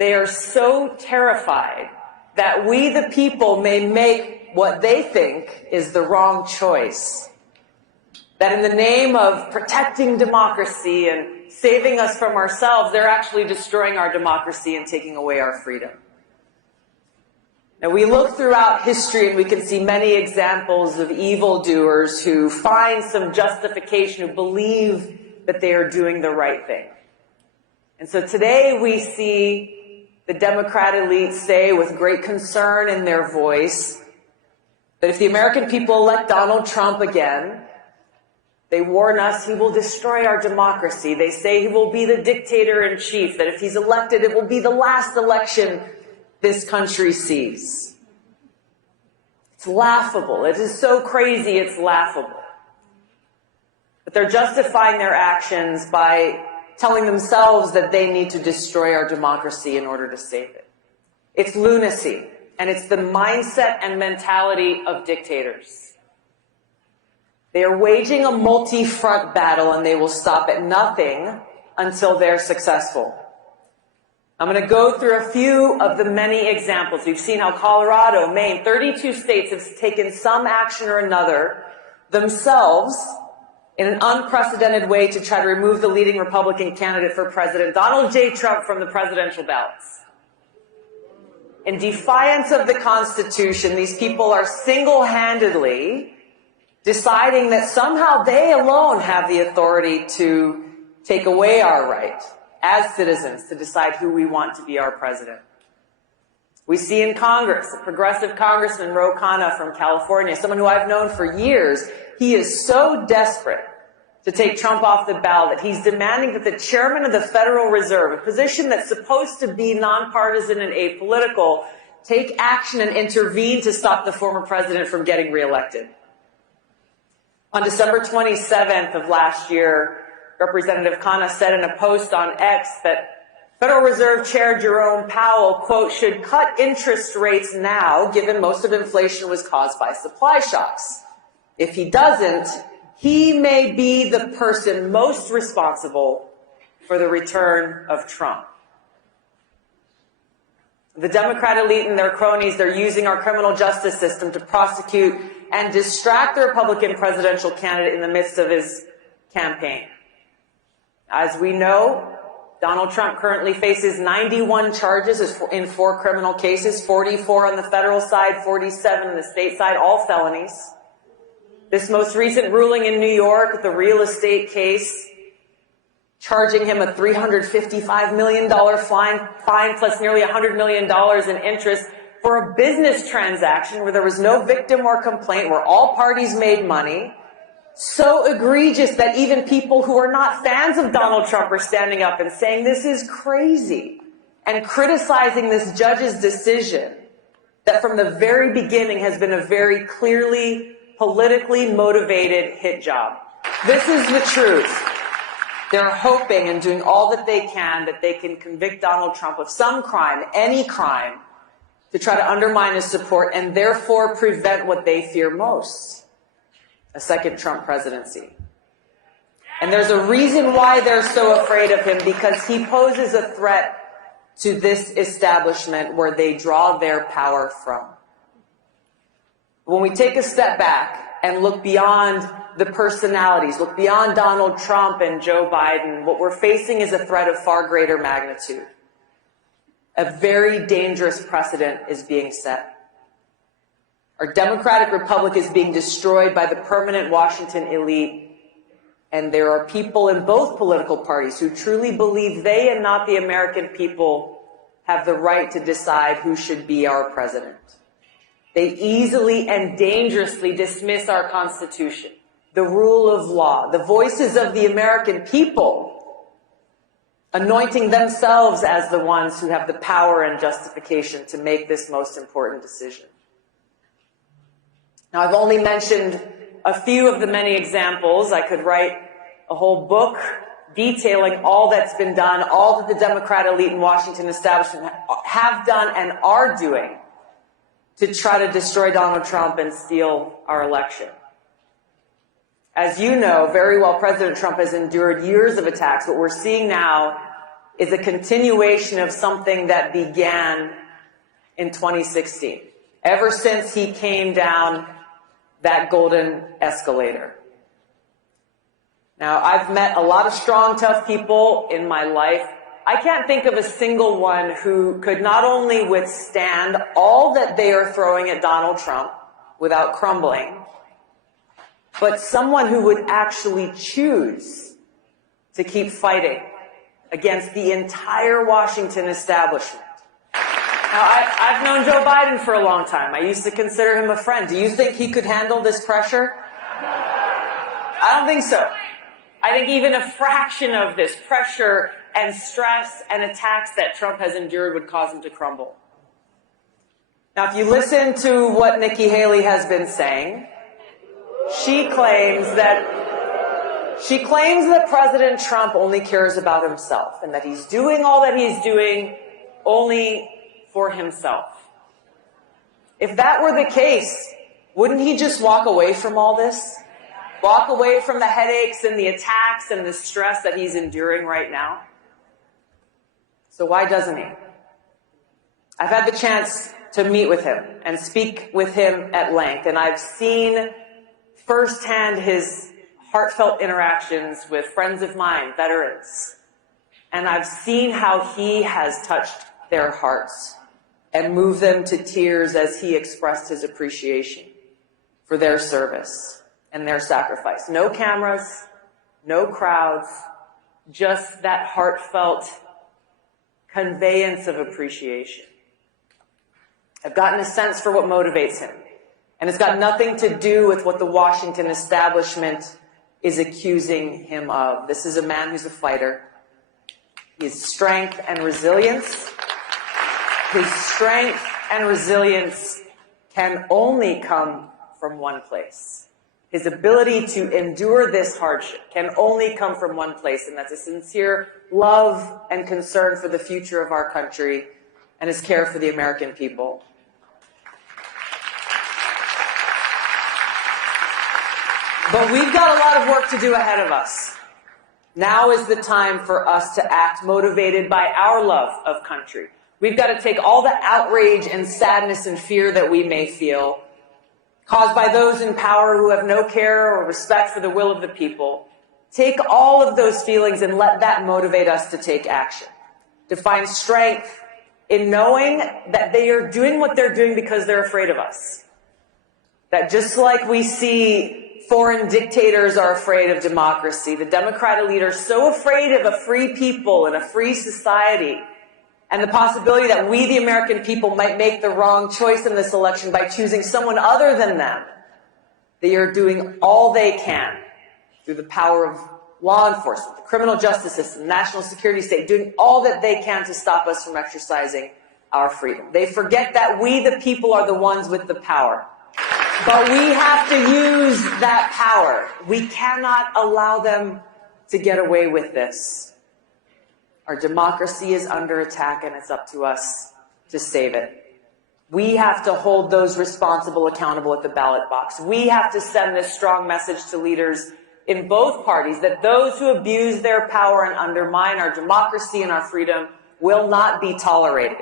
They are so terrified that we, the people, may make what they think is the wrong choice. That in the name of protecting democracy and saving us from ourselves, they're actually destroying our democracy and taking away our freedom. Now, we look throughout history and we can see many examples of evildoers who find some justification, who believe that they are doing the right thing. And so today we see the Democrat elite say with great concern in their voice that if the American people elect Donald Trump again, they warn us he will destroy our democracy. They say he will be the dictator-in-chief, that if he's elected, it will be the last election this country sees. It's laughable. It is so crazy, it's laughable. But they're justifying their actions by telling themselves that they need to destroy our democracy in order to save it. It's lunacy, and it's the mindset and mentality of dictators. They are waging a multi-front battle, and they will stop at nothing until they're successful. I'm going to go through a few of the many examples. We've seen how Colorado, Maine, 32 states have taken some action or another themselves in an unprecedented way to try to remove the leading Republican candidate for president, Donald J. Trump, from the presidential ballots. In defiance of the Constitution, these people are single-handedly deciding that somehow they alone have the authority to take away our right as citizens to decide who we want to be our president. We see in Congress, a progressive congressman, Ro Khanna from California, someone who I've known for years. He is so desperate to take Trump off the ballot that he's demanding that the chairman of the Federal Reserve, a position that's supposed to be nonpartisan and apolitical, take action and intervene to stop the former president from getting reelected. On December 27th of last year, Representative Khanna said in a post on X that Federal Reserve Chair Jerome Powell, quote, should cut interest rates now, given most of inflation was caused by supply shocks. If he doesn't, he may be the person most responsible for the return of Trump. The Democrat elite and their cronies, they're using our criminal justice system to prosecute and distract the Republican presidential candidate in the midst of his campaign. As we know, Donald Trump currently faces 91 charges in 4 criminal cases, 44 on the federal side, 47 on the state side, all felonies. This most recent ruling in New York, the real estate case, charging him a $355 million fine plus nearly $100 million in interest for a business transaction where there was no victim or complaint, where all parties made money. So egregious that even people who are not fans of Donald Trump are standing up and saying this is crazy and criticizing this judge's decision that from the very beginning has been a very clearly politically motivated hit job. This is the truth. They're hoping and doing all that they can convict Donald Trump of some crime, any crime, to try to undermine his support and therefore prevent what they fear most, a second Trump presidency. And there's a reason why they're so afraid of him, because he poses a threat to this establishment where they draw their power from. When we take a step back and look beyond the personalities, look beyond Donald Trump and Joe Biden, what we're facing is a threat of far greater magnitude. A very dangerous precedent is being set. Our democratic republic is being destroyed by the permanent Washington elite, and there are people in both political parties who truly believe they and not the American people have the right to decide who should be our president. They easily and dangerously dismiss our Constitution, the rule of law, the voices of the American people, anointing themselves as the ones who have the power and justification to make this most important decision. Now, I've only mentioned a few of the many examples. I could write a whole book detailing all that's been done, all that the Democrat elite and Washington establishment have done and are doing to try to destroy Donald Trump and steal our election. As you know very well, President Trump has endured years of attacks. What we're seeing now is a continuation of something that began in 2016, ever since he came down that golden escalator. Now, I've met a lot of strong, tough people in my life. I can't think of a single one who could not only withstand all that they are throwing at Donald Trump without crumbling, but someone who would actually choose to keep fighting against the entire Washington establishment. Now, I've known Joe Biden for a long time. I used to consider him a friend. Do you think he could handle this pressure? I don't think so. I think even a fraction of this pressure and stress and attacks that Trump has endured would cause him to crumble. Now, if you listen to what Nikki Haley has been saying, she claims that President Trump only cares about himself and that he's doing all that he's doing only for himself. If that were the case, wouldn't he just walk away from all this? Walk away from the headaches and the attacks and the stress that he's enduring right now? So why doesn't he? I've had the chance to meet with him and speak with him at length, and I've seen firsthand his heartfelt interactions with friends of mine, veterans, and I've seen how he has touched their hearts and moved them to tears as he expressed his appreciation for their service and their sacrifice. No cameras, no crowds, just that heartfelt conveyance of appreciation. I've gotten a sense for what motivates him, and it's got nothing to do with what the Washington establishment is accusing him of. This is a man who's a fighter. His strength and resilience can only come from one place. His ability to endure this hardship can only come from one place, and that's a sincere love and concern for the future of our country and his care for the American people. But we've got a lot of work to do ahead of us. Now is the time for us to act motivated by our love of country. We've got to take all the outrage and sadness and fear that we may feel, caused by those in power who have no care or respect for the will of the people. Take all of those feelings and let that motivate us to take action, to find strength in knowing that they are doing what they're doing because they're afraid of us. That just like we see foreign dictators are afraid of democracy, the Democratic leaders so afraid of a free people and a free society, and the possibility that we, the American people, might make the wrong choice in this election by choosing someone other than them. They are doing all they can through the power of law enforcement, the criminal justice system, national security state, doing all that they can to stop us from exercising our freedom. They forget that we, the people, are the ones with the power. But we have to use that power. We cannot allow them to get away with this. Our democracy is under attack, and it's up to us to save it. We have to hold those responsible accountable at the ballot box. We have to send this strong message to leaders in both parties that those who abuse their power and undermine our democracy and our freedom will not be tolerated.